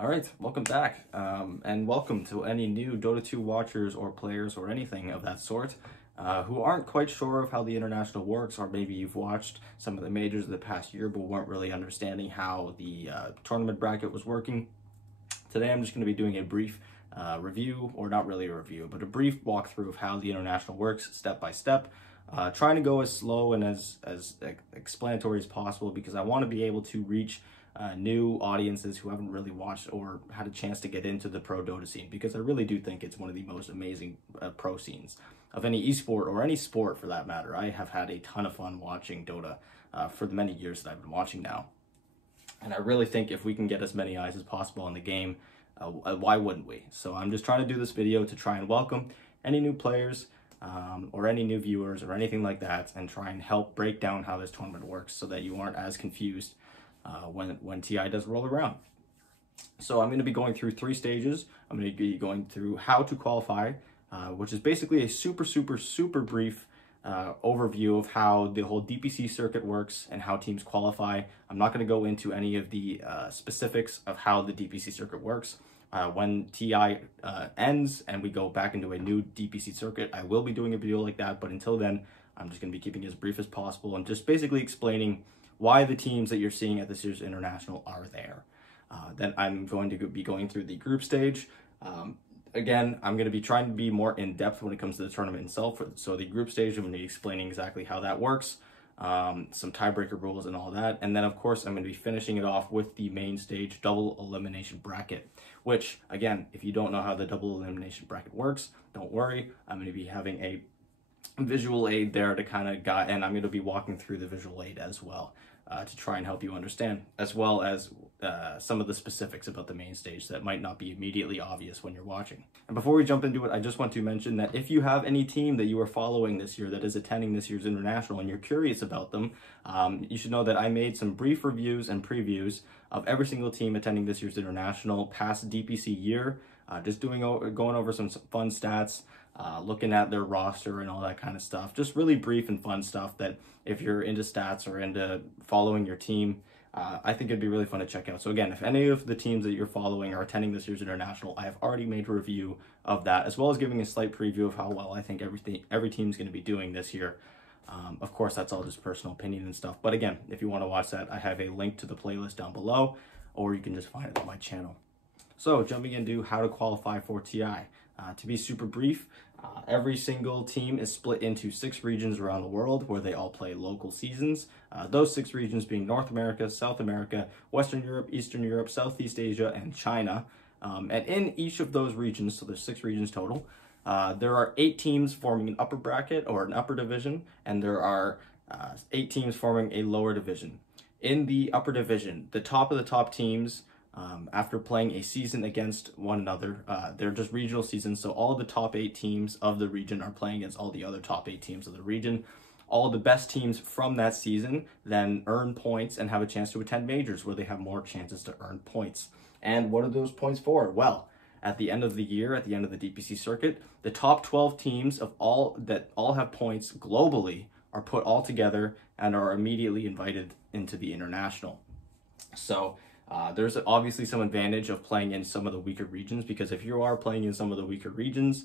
All right, welcome back, and welcome to any new Dota 2 watchers or players or anything of that sort who aren't quite sure of how the international works, or maybe you've watched some of the majors of the past year but weren't really understanding how the tournament bracket was working. Today I'm just going to be doing a brief review, or not really a review, but a brief walkthrough of how the international works step by step. Trying to go as slow and as explanatory as possible because I want to be able to reach new audiences who haven't really watched or had a chance to get into the Pro Dota scene, because I really do think it's one of the most amazing pro scenes of any esport, or any sport for that matter. I have had a ton of fun watching Dota for the many years that I've been watching now. And I really think if we can get as many eyes as possible on the game, why wouldn't we? So I'm just trying to do this video to try and welcome any new players or any new viewers or anything like that, and try and help break down how this tournament works so that you aren't as confused when TI does roll around. So I'm going to be going through 3 stages. I'm going to be going through how to qualify, which is basically a super brief overview of how the whole DPC circuit works and how teams qualify. I'm not going to go into any of the specifics of how the DPC circuit works. When TI ends and we go back into a new DPC circuit, I will be doing a video like that, but until then, I'm just going to be keeping it as brief as possible and just basically explaining why the teams that you're seeing at this year's International are there. Then I'm going to be going through the group stage. Again, I'm going to be trying to be more in-depth when it comes to the tournament itself. So the group stage, I'm going to be explaining exactly how that works, some tiebreaker rules and all that. And then, of course, I'm going to be finishing it off with the main stage double elimination bracket, which, again, if you don't know how the double elimination bracket works, don't worry. I'm going to be having a visual aid there to kind of guide, and I'm going to be walking through the visual aid as well to try and help you understand, as well as some of the specifics about the main stage that might not be immediately obvious when you're watching. And before we jump into it, I just want to mention that if you have any team that you are following this year that is attending this year's International and you're curious about them, you should know that I made some brief reviews and previews of every single team attending this year's International past DPC year, just going over some fun stats, looking at their roster and all that kind of stuff. Just really brief and fun stuff that if you're into stats or into following your team, I think it'd be really fun to check out. So again, if any of the teams that you're following are attending this year's International, I have already made a review of that, as well as giving a slight preview of how well I think every team's going to be doing this year. Of course, that's all just personal opinion and stuff. But again, if you want to watch that, I have a link to the playlist down below, or you can just find it on my channel. So jumping into how to qualify for TI. To be super brief, every single team is split into 6 regions around the world where they all play local seasons. Those 6 regions being North America, South America, Western Europe, Eastern Europe, Southeast Asia, and China. And in each of those regions, so there's 6 regions total, there are 8 teams forming an upper bracket or an upper division, and there are 8 teams forming a lower division. In the upper division, the top of the top teams, after playing a season against one another, they're just regional seasons, so all of the top 8 teams of the region are playing against all the other top 8 teams of the region. All the best teams from that season then earn points and have a chance to attend majors where they have more chances to earn points. And what are those points for? Well, at the end of the year, at the end of the DPC circuit, the top 12 teams of all have points globally are put all together and are immediately invited into the International. So there's obviously some advantage of playing in some of the weaker regions, because if you are playing in some of the weaker regions,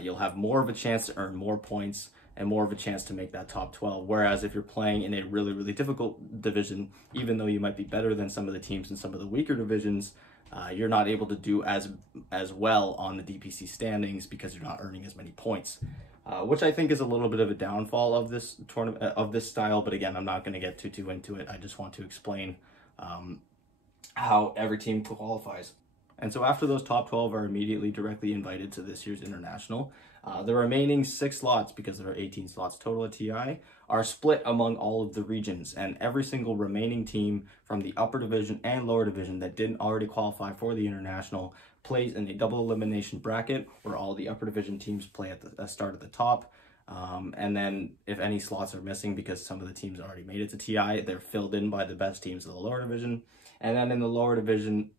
you'll have more of a chance to earn more points and more of a chance to make that top 12. Whereas if you're playing in a really difficult division, even though you might be better than some of the teams in some of the weaker divisions, you're not able to do as well on the DPC standings because you're not earning as many points. Which I think is a little bit of a downfall of this tournament, of this style. But again, I'm not going to get too into it. I just want to explain how every team qualifies. And so after those top 12 are immediately directly invited to this year's International, the remaining 6 slots, because there are 18 slots total at TI, are split among all of the regions, and every single remaining team from the upper division and lower division that didn't already qualify for the International plays in a double elimination bracket where all the upper division teams play at the start at the top. And then if any slots are missing because some of the teams already made it to TI, they're filled in by the best teams of the lower division. And then in the lower division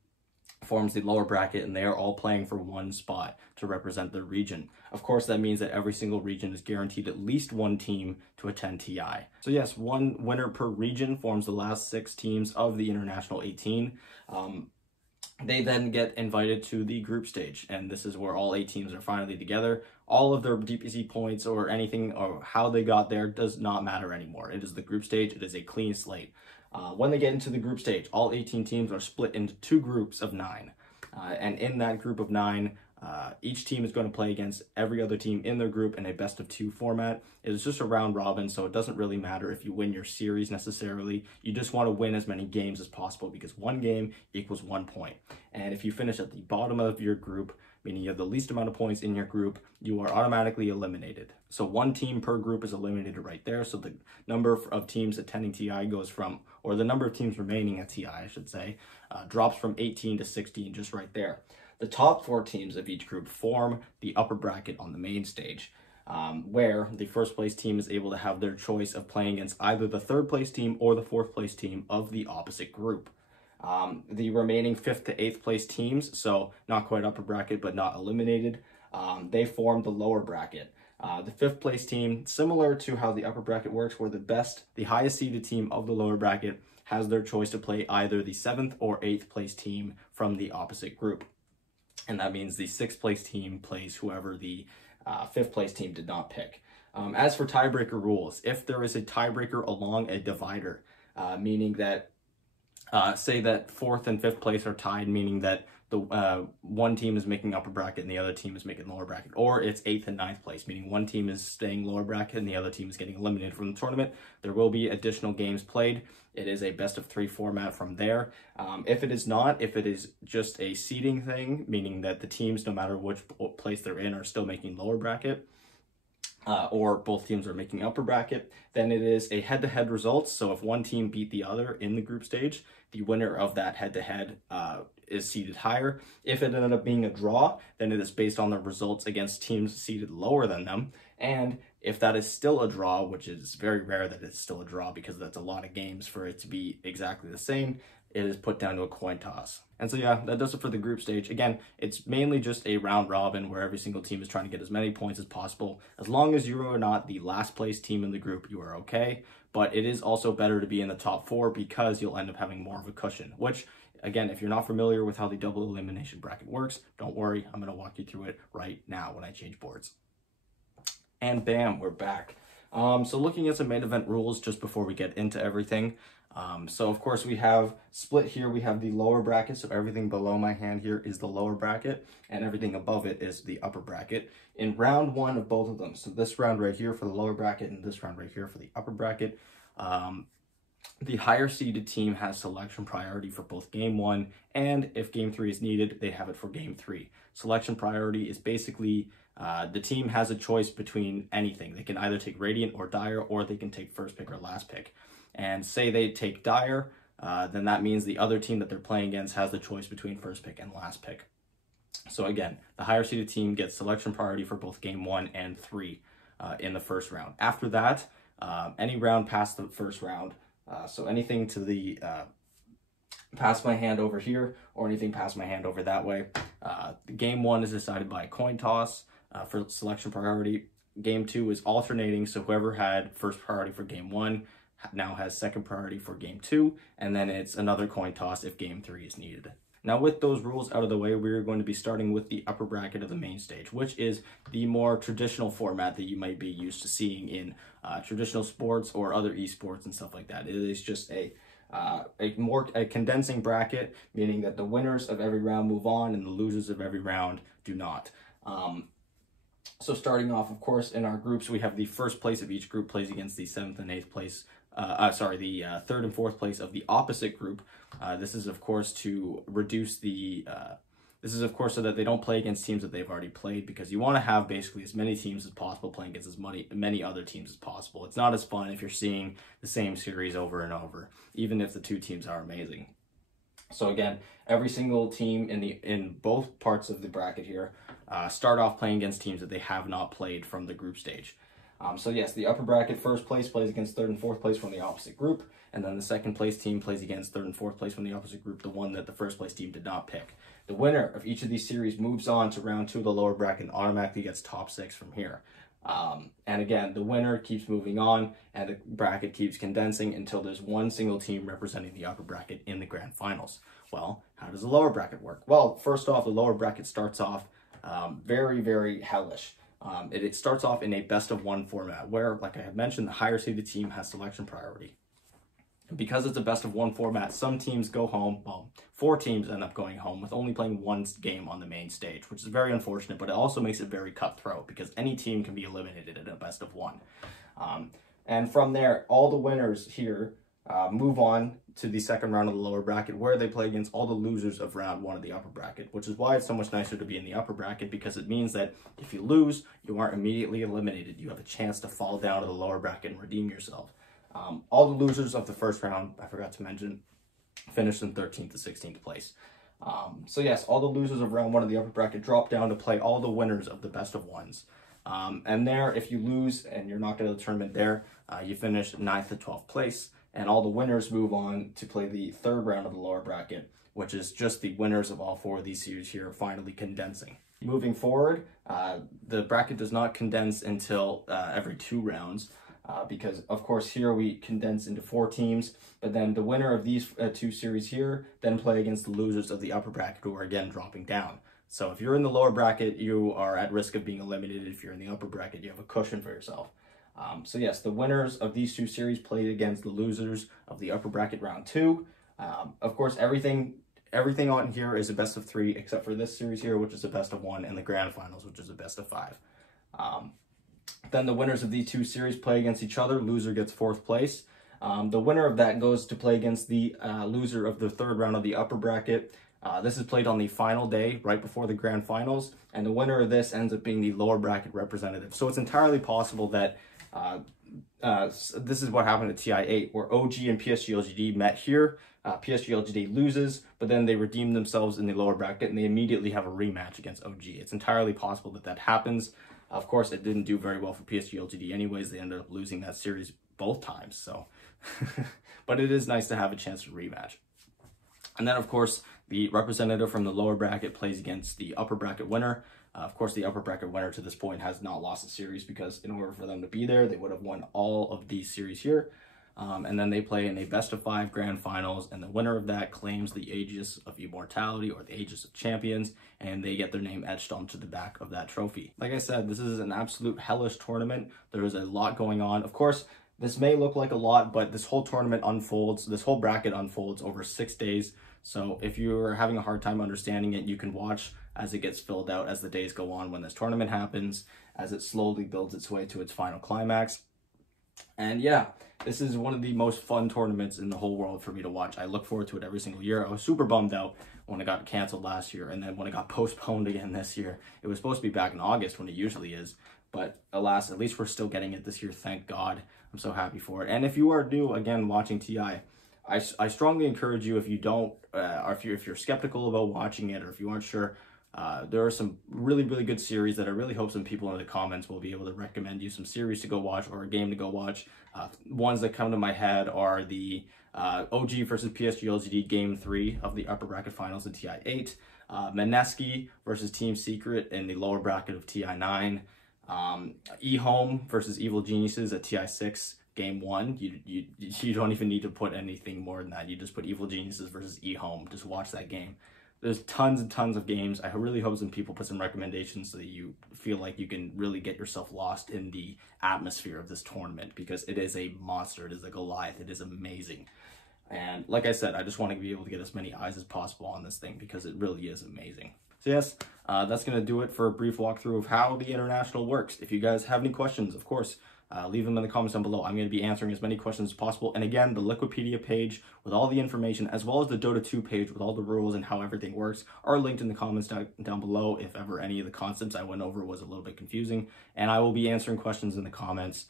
forms the lower bracket, and they are all playing for one spot to represent their region. Of course, that means that every single region is guaranteed at least one team to attend TI. So yes, one winner per region forms the last 6 teams of the International 18. They then get invited to the group stage, and this is where all 8 teams are finally together. All of their DPC points or anything or how they got there does not matter anymore. It is the group stage. It is a clean slate. When they get into the group stage, all 18 teams are split into 2 groups of 9. And in that group of 9, each team is going to play against every other team in their group in a best-of-2 format. It is just a round robin, so it doesn't really matter if you win your series necessarily. You just want to win as many games as possible because 1 game equals 1 point. And if you finish at the bottom of your group, meaning you have the least amount of points in your group, you are automatically eliminated. So 1 team per group is eliminated right there. So the number of teams attending TI goes from, or the number of teams remaining at TI, I should say, drops from 18 to 16 just right there. The top 4 teams of each group form the upper bracket on the main stage, where the first place team is able to have their choice of playing against either the 3rd place team or the 4th place team of the opposite group. The remaining 5th to 8th place teams, so not quite upper bracket but not eliminated, they form the lower bracket. The 5th place team, similar to how the upper bracket works, where the highest seeded team of the lower bracket has their choice to play either the 7th or 8th place team from the opposite group. And that means the 6th place team plays whoever the 5th place team did not pick. As for tiebreaker rules, if there is a tiebreaker along a divider, meaning that say that 4th and 5th place are tied, meaning that the one team is making upper bracket and the other team is making lower bracket, or it's 8th and 9th place, meaning one team is staying lower bracket and the other team is getting eliminated from the tournament. There will be additional games played. It is a best-of-3 format from there. If it is not, if it is just a seeding thing, meaning that the teams, no matter which place they're in, are still making lower bracket, or both teams are making upper bracket, then it is a head-to-head results. So if one team beat the other in the group stage, the winner of that head-to-head is seeded higher. If it ended up being a draw, then it is based on the results against teams seeded lower than them. And if that is still a draw, which is very rare that it's still a draw because that's a lot of games for it to be exactly the same, it is put down to a coin toss. And so yeah, that does it for the group stage. Again, it's mainly just a round robin where every single team is trying to get as many points as possible. As long as you are not the last place team in the group, you are okay. But it is also better to be in the top 4 because you'll end up having more of a cushion, which, again, if you're not familiar with how the double elimination bracket works, don't worry, I'm going to walk you through it right now when I change boards. And bam, we're back. So looking at some main event rules just before we get into everything. So of course we have split here, we have the lower bracket, so everything below my hand here is the lower bracket and everything above it is the upper bracket. In round 1 of both of them, so this round right here for the lower bracket and this round right here for the upper bracket, the higher seeded team has selection priority for both game 1, and if game 3 is needed, they have it for game 3. Selection priority is basically the team has a choice between anything. They can either take Radiant or Dire, or they can take first pick or last pick. And say they take Dire, then that means the other team that they're playing against has the choice between first pick and last pick. So again, the higher seeded team gets selection priority for both game 1 and 3 in the first round. After that, any round past the first round, so anything to the past my hand over here or anything past my hand over that way, game 1 is decided by a coin toss for selection priority. Game 2 is alternating, so whoever had first priority for game 1 now has second priority for game 2, and then it's another coin toss if game 3 is needed. Now with those rules out of the way, we're going to be starting with the upper bracket of the main stage, which is the more traditional format that you might be used to seeing in traditional sports or other esports and stuff like that. It is just a condensing bracket, meaning that the winners of every round move on and the losers of every round do not. So starting off, of course, in our groups, we have the first place of each group plays against the 7th and 8th place, the 3rd and 4th place of the opposite group. This is, of course, to reduce the, so that they don't play against teams that they've already played, because you want to have basically as many teams as possible playing against as many other teams as possible. It's not as fun if you're seeing the same series over and over, even if the 2 teams are amazing. So again, every single team in both parts of the bracket here start off playing against teams that they have not played from the group stage. So yes, the upper bracket first place plays against 3rd and 4th place from the opposite group, and then the second place team plays against 3rd and 4th place from the opposite group, the one that the first place team did not pick. The winner of each of these series moves on to round 2 of the lower bracket and automatically gets top 6 from here. And again, the winner keeps moving on and the bracket keeps condensing until there's one single team representing the upper bracket in the grand finals. Well, how does the lower bracket work? Well, first off, the lower bracket starts off very, very hellish. It starts off in a best of one format where, like I had mentioned, the higher seeded team has selection priority. And because it's a best of one format, some teams go home, well, 4 teams end up going home with only playing one game on the main stage, which is very unfortunate, but it also makes it very cutthroat because any team can be eliminated in a best of one. And from there, all the winners here move on to the second round of the lower bracket where they play against all the losers of round 1 of the upper bracket, which is why it's so much nicer to be in the upper bracket, because it means that if you lose, you aren't immediately eliminated. You have a chance to fall down to the lower bracket and redeem yourself. All the losers of the first round, I forgot to mention, finished in 13th to 16th place. So yes, all the losers of round 1 of the upper bracket drop down to play all the winners of the best of ones. And there, if you lose and you're knocked out of the tournament there, you finish 9th to 12th place. And all the winners move on to play the third round of the lower bracket, which is just the winners of all 4 of these series here finally condensing. Moving forward, the bracket does not condense until every 2 rounds. Because, of course, here we condense into 4 teams, but then the winner of these 2 series here then play against the losers of the upper bracket, who are again dropping down. So if you're in the lower bracket, you are at risk of being eliminated. If you're in the upper bracket, you have a cushion for yourself. So yes, the winners of these 2 series played against the losers of the upper bracket round 2. Of course, everything on here is a best of 3, except for this series here, which is a best of 1, and the grand finals, which is a best of 5. Then the winners of these 2 series play against each other. Loser gets 4th place. The winner of that goes to play against the loser of the third round of the upper bracket. This is played on the final day, right before the grand finals, and the winner of this ends up being the lower bracket representative. So it's entirely possible that this is what happened at TI8, where OG and PSG-LGD met here. PSG-LGD loses, but then they redeem themselves in the lower bracket, and they immediately have a rematch against OG. It's entirely possible that that happens. Of course, it didn't do very well for PSG-LGD anyways. They ended up losing that series both times, so. But it is nice to have a chance to rematch. And then, of course, the representative from the lower bracket plays against the upper bracket winner. Of course, the upper bracket winner to this point has not lost a series, because in order for them to be there, they would have won all of these series here. And then they play in a best of 5 grand finals, and the winner of that claims the Aegis of Immortality, or the Aegis of Champions, and they get their name etched onto the back of that trophy. Like I said, this is an absolute hellish tournament. There is a lot going on. Of course, this may look like a lot, but this whole tournament unfolds, this whole bracket unfolds over 6 days. So if you're having a hard time understanding it, you can watch as it gets filled out as the days go on when this tournament happens, as it slowly builds its way to its final climax. And yeah, this is one of the most fun tournaments in the whole world for me to watch. I look forward to it every single year. I was super bummed out when it got canceled last year, and then when it got postponed again this year. It was supposed to be back in August when it usually is, but alas, at least we're still getting it this year, thank God. I'm so happy for it. And if you are new, again, watching TI, I strongly encourage you, if you don't, or if you're skeptical about watching it, or if you aren't sure, there are some really, really good series that I really hope some people in the comments will be able to recommend you some series to go watch or a game to go watch. Ones that come to my head are the OG versus PSG-LGD Game 3 of the upper bracket finals in TI8, Meneski versus Team Secret in the lower bracket of TI9, eHome versus Evil Geniuses at TI6 Game 1. You don't even need to put anything more than that. You just put Evil Geniuses versus eHome. Just watch that game. There's tons and tons of games. I really hope some people put some recommendations so that you feel like you can really get yourself lost in the atmosphere of this tournament, because it is a monster. It is a Goliath. It is amazing. And like I said, I just want to be able to get as many eyes as possible on this thing, because it really is amazing. So yes, that's going to do it for a brief walkthrough of how the International works. If you guys have any questions, of course, leave them in the comments down below. I'm going to be answering as many questions as possible. And again, the Liquipedia page with all the information, as well as the Dota 2 page with all the rules and how everything works, are linked in the comments down below if ever any of the concepts I went over was a little bit confusing. And I will be answering questions in the comments.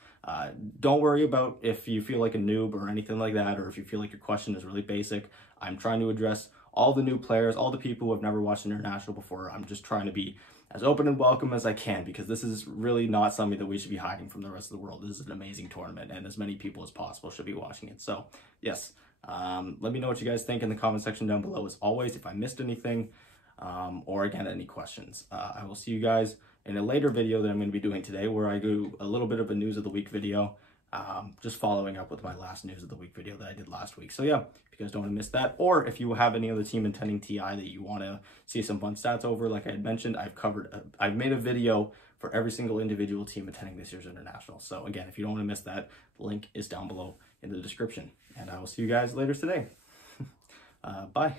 Don't worry about if you feel like a noob or anything like that, or if you feel like your question is really basic. I'm trying to address all the new players, all the people who have never watched International before. I'm just trying to be as open and welcome as I can, because this is really not something that we should be hiding from the rest of the world. This is an amazing tournament, and as many people as possible should be watching it. So yes, let me know what you guys think in the comment section down below, as always, if I missed anything, or again, any questions. I will see you guys in a later video that I'm going to be doing today, where I do a little bit of a news of the week video. just following up with my last news of the week video that I did last week. So yeah, if you guys don't want to miss that, or if you have any other team attending TI that you want to see some fun stats over, like I had mentioned, I've made a video for every single individual team attending this year's international. So again, if you don't want to miss that, the link is down below in the description, and I will see you guys later today. Bye.